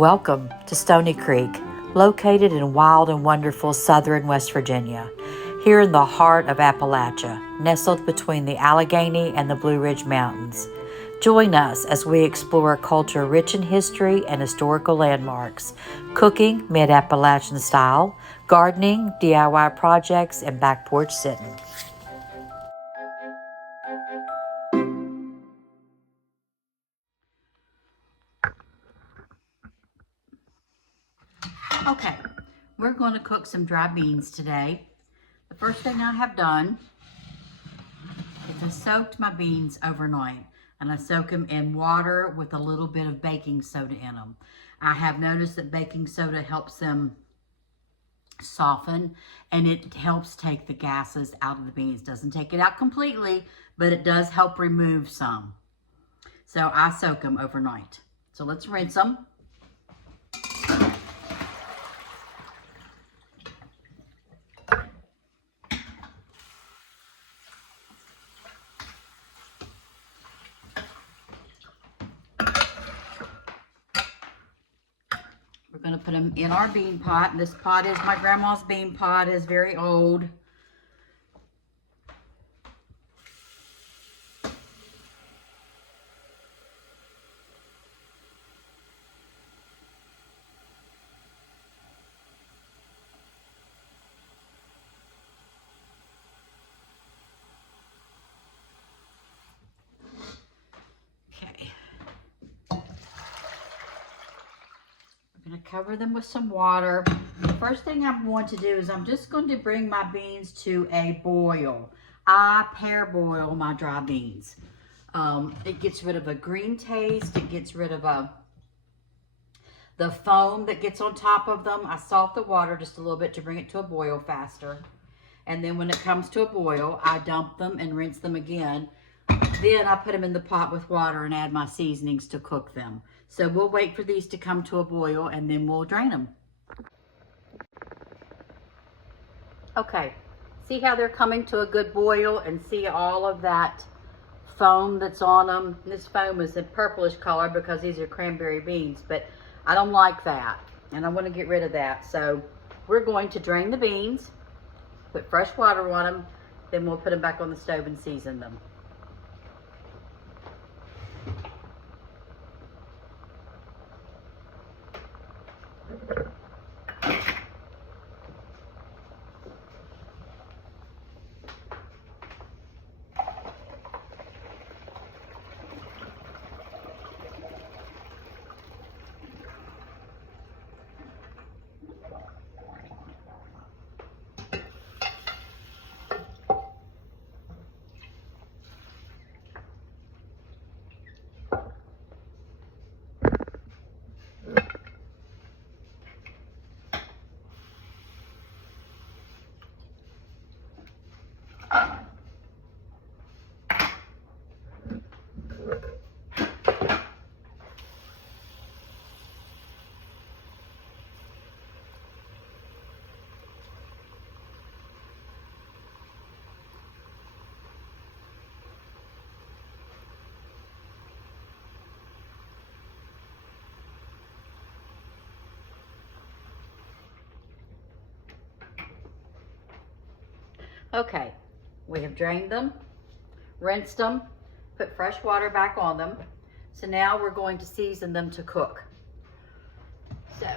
Welcome to Stony Creek, located in wild and wonderful southern West Virginia, here in the heart of Appalachia, nestled between the Allegheny and the Blue Ridge Mountains. Join us as we explore a culture rich in history and historical landmarks, cooking mid-Appalachian style, gardening, DIY projects, and back porch sitting. Okay, we're going to cook some dry beans today. The first thing I have done is I soaked my beans overnight, and I soak them in water with a little bit of baking soda in them. I have noticed that baking soda helps them soften, and it helps take the gases out of the beans. Doesn't take it out completely, but it does help remove some. So I soak them overnight. So let's rinse them. We're going to put them in our bean pot. This pot is my grandma's bean pot. It's very old. Okay. I'm going to cover them with some water. The first thing I'm going to do is I'm just going to bring my beans to a boil. I parboil my dry beans. It gets rid of a green taste. It gets rid of the foam that gets on top of them. I salt the water just a little bit to bring it to a boil faster. And then when it comes to a boil, I dump them and rinse them again. Then I put them in the pot with water and add my seasonings to cook them. So we'll wait for these to come to a boil and then we'll drain them. Okay, see how they're coming to a good boil, and see all of that foam that's on them. This foam is a purplish color because these are cranberry beans, but I don't like that and I want to get rid of that. So we're going to drain the beans, put fresh water on them, then we'll put them back on the stove and season them. Okay, we have drained them, rinsed them, put fresh water back on them. So now we're going to season them to cook. So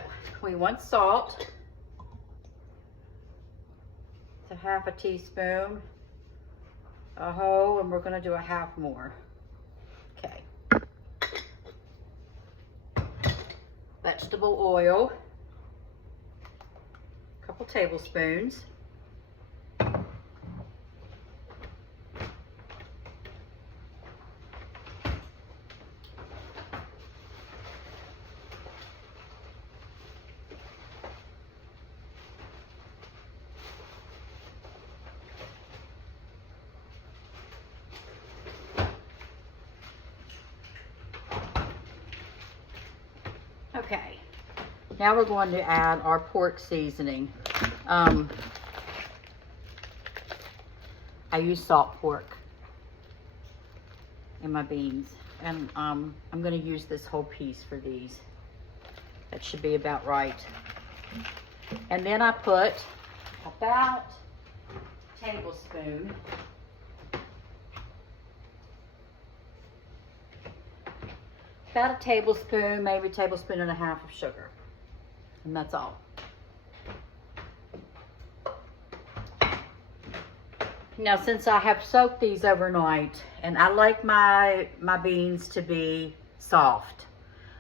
we want salt. It's a half a teaspoon, a whole, and we're going to do a half more. Okay. Vegetable oil, a couple tablespoons. Okay, now we're going to add our pork seasoning. I use salt pork in my beans, and I'm going to use this whole piece for these. That should be about right. And then I put about a tablespoon maybe a tablespoon and a half of sugar. And that's all. Now, since I have soaked these overnight, and I like my beans to be soft,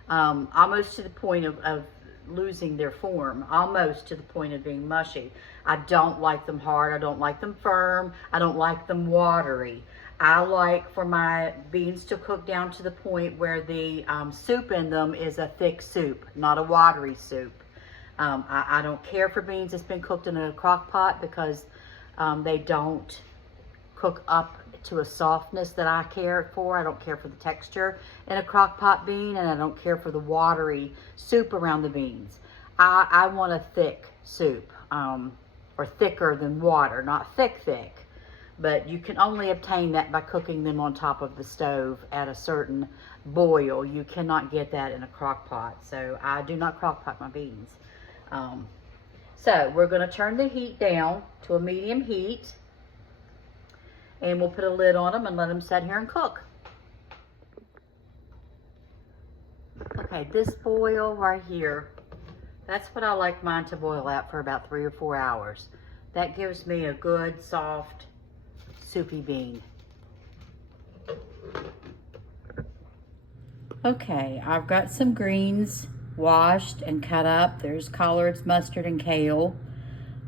almost to the point of losing their form, almost to the point of being mushy. I don't like them hard. I don't like them firm. I don't like them watery. I like for my beans to cook down to the point where the soup in them is a thick soup, not a watery soup. I don't care for beans that's been cooked in a crock pot because they don't cook up to a softness that I care for. I don't care for the texture in a crock pot bean, and I don't care for the watery soup around the beans. I want a thick soup, or thicker than water, not thick, but you can only obtain that by cooking them on top of the stove at a certain boil. You cannot get that in a crock pot, so I do not crock pot my beans. So we're going to turn the heat down to a medium heat, and we'll put a lid on them and let them sit here and cook. Okay, this boil right here, that's what I like mine to boil at for about 3 or 4 hours. That gives me a good, soft, soupy bean. Okay, I've got some greens washed and cut up. There's collards, mustard, and kale.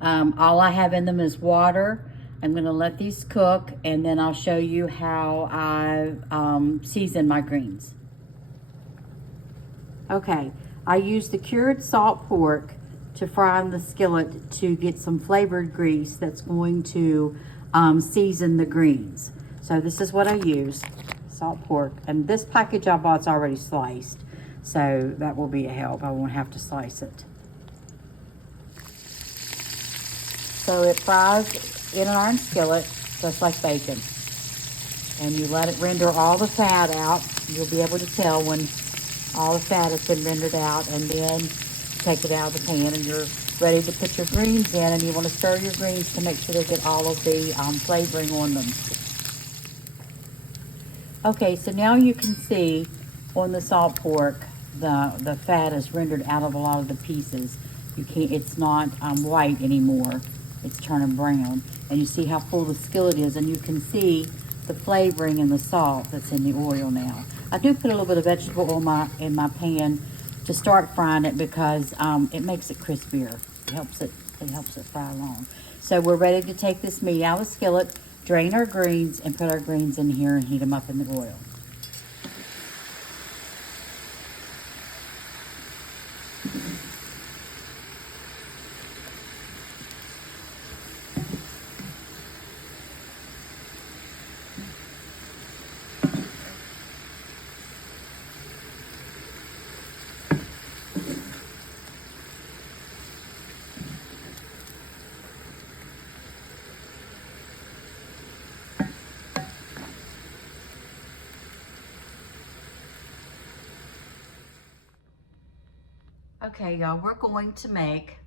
All I have in them is water. I'm going to let these cook, and then I'll show you how I season my greens. Okay, I used the cured salt pork to fry in the skillet to get some flavored grease that's going to season the greens. So this is what I use, salt pork. And this package I bought's already sliced, so that will be a help. I won't have to slice it. So it fries in an iron skillet, just like bacon. And you let it render all the fat out. You'll be able to tell when all the fat has been rendered out, and then take it out of the pan, and you're ready to put your greens in, and you want to stir your greens to make sure they get all of the flavoring on them. Okay, so now you can see on the salt pork, the fat is rendered out of a lot of the pieces. It's not white anymore. It's turning brown, and you see how full the skillet is, and you can see the flavoring and the salt that's in the oil now. I do put a little bit of vegetable oil in my pan to start frying it because it makes it crispier. It helps it fry along. So we're ready to take this meat out of the skillet, drain our greens, and put our greens in here and heat them up in the oil. Okay, y'all, we're going to make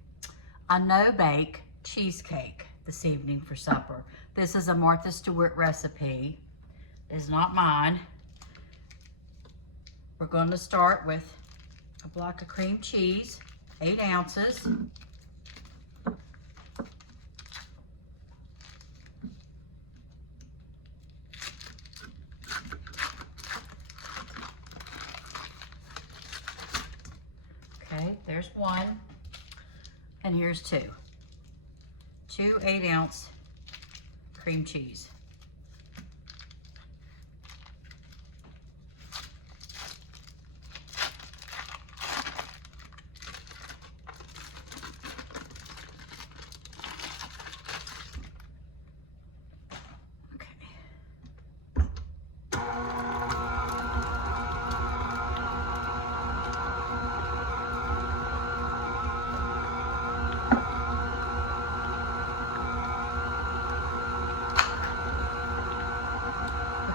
a no-bake cheesecake this evening for supper. This is a Martha Stewart recipe. It's not mine. We're going to start with a block of cream cheese, 8 ounces. Okay, there's 1, and here's 2. 2 8-ounce cream cheese.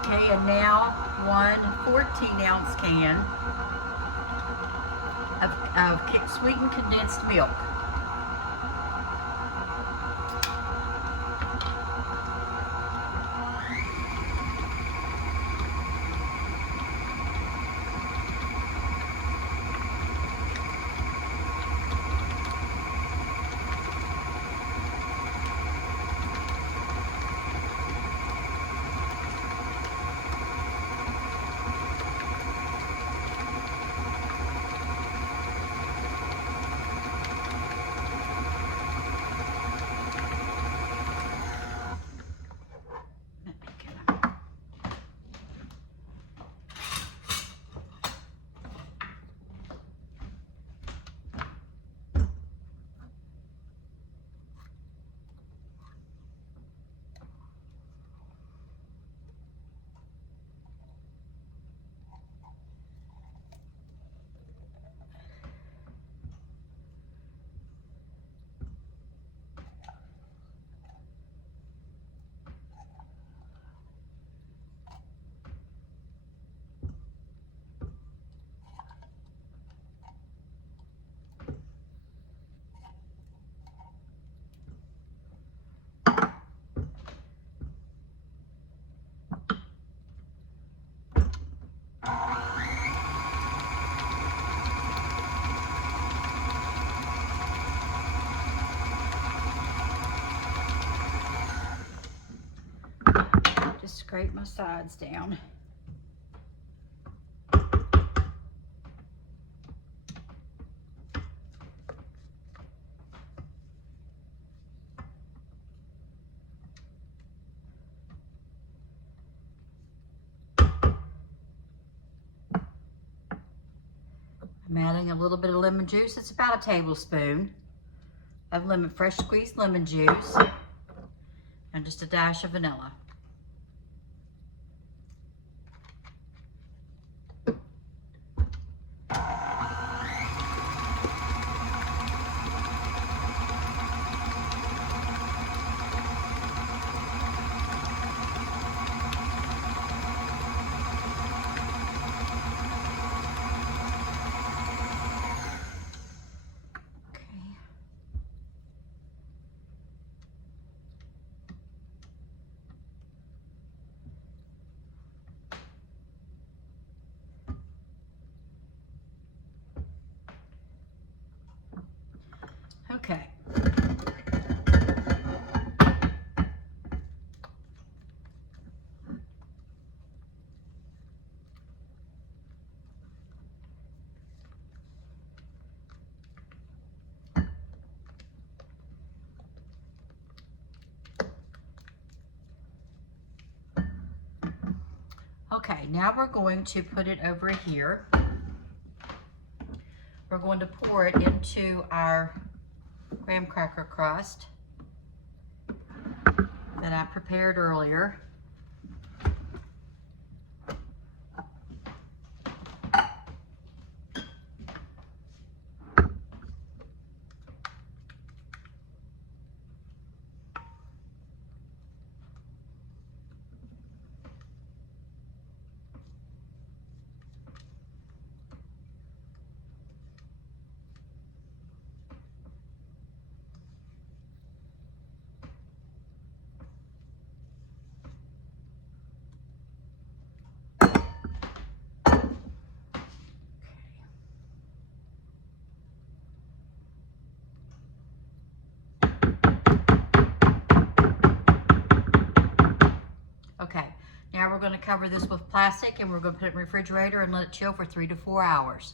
Okay, and now 1 14-ounce can of sweetened condensed milk. Just scrape my sides down. I'm adding a little bit of lemon juice. It's about a tablespoon of fresh squeezed lemon juice, and just a dash of vanilla. Okay. Okay, now we're going to put it over here. We're going to pour it into our graham cracker crust that I prepared earlier. Okay, now we're going to cover this with plastic and we're going to put it in the refrigerator and let it chill for 3 to 4 hours.